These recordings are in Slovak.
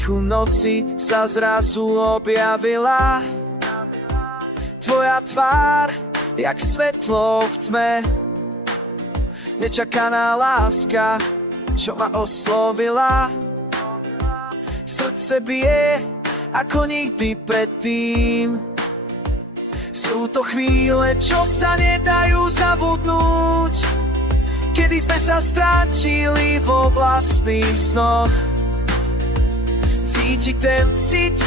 tichu noci sa zrazu objavila tvoja tvár, jak svetlo v tme. Nečakaná láska, čo ma oslovila. Srdce bije ako nikdy predtým. Sú to chvíle, čo sa nedajú zabudnúť, kedy sme sa strátili vo vlastných snoch. Cítiť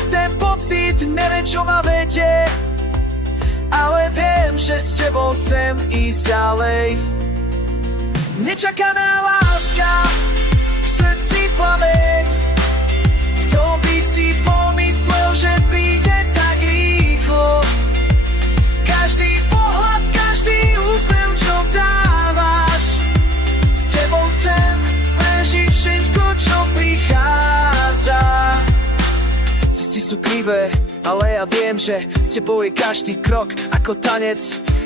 ten pocit, neviem čo ma vedie, ale viem, že s tebou chcem ísť ďalej. Nečakaná láska, v srdci plameň. Kto by si pomyslel, že príde tak rýchlo? Každý pohľad, každý úsmev, čo dávaš. S tebou chcem prežiť všetko, čo prichádza. Cesty sú krivé, ale ja viem, že s tebou je každý krok ako tanec.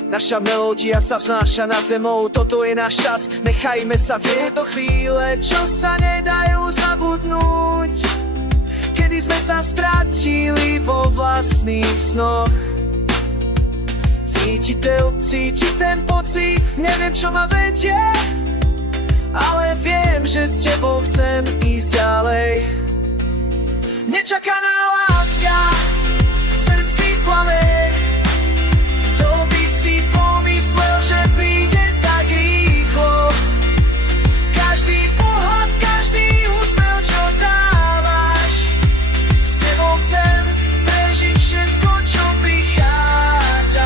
Naša melódia sa vznáša nad zemou, toto je náš čas, nechajme sa vieť do chvíle, čo sa nedajú zabudnúť, kedy sme sa strátili vo vlastných snoch. Cítiť ten pocit, neviem čo ma vedie, ale viem, že s tebou chcem ísť ďalej. Nečakaná láska, v srdci plameň. Kto by si pomyslel, že príde tak rýchlo? Každý pohľad, každý úsmev, čo dávaš. S tebou chcem prežiť všetko, čo prichádza.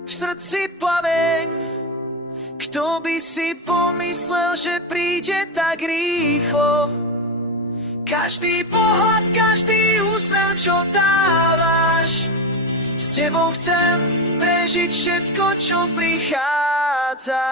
V srdci plameň. Kto by si pomyslel, že príde tak rýchlo? Každý pohľad, každý úsmev, čo dávaš. S tebou chcem prežiť všetko, čo prichádza.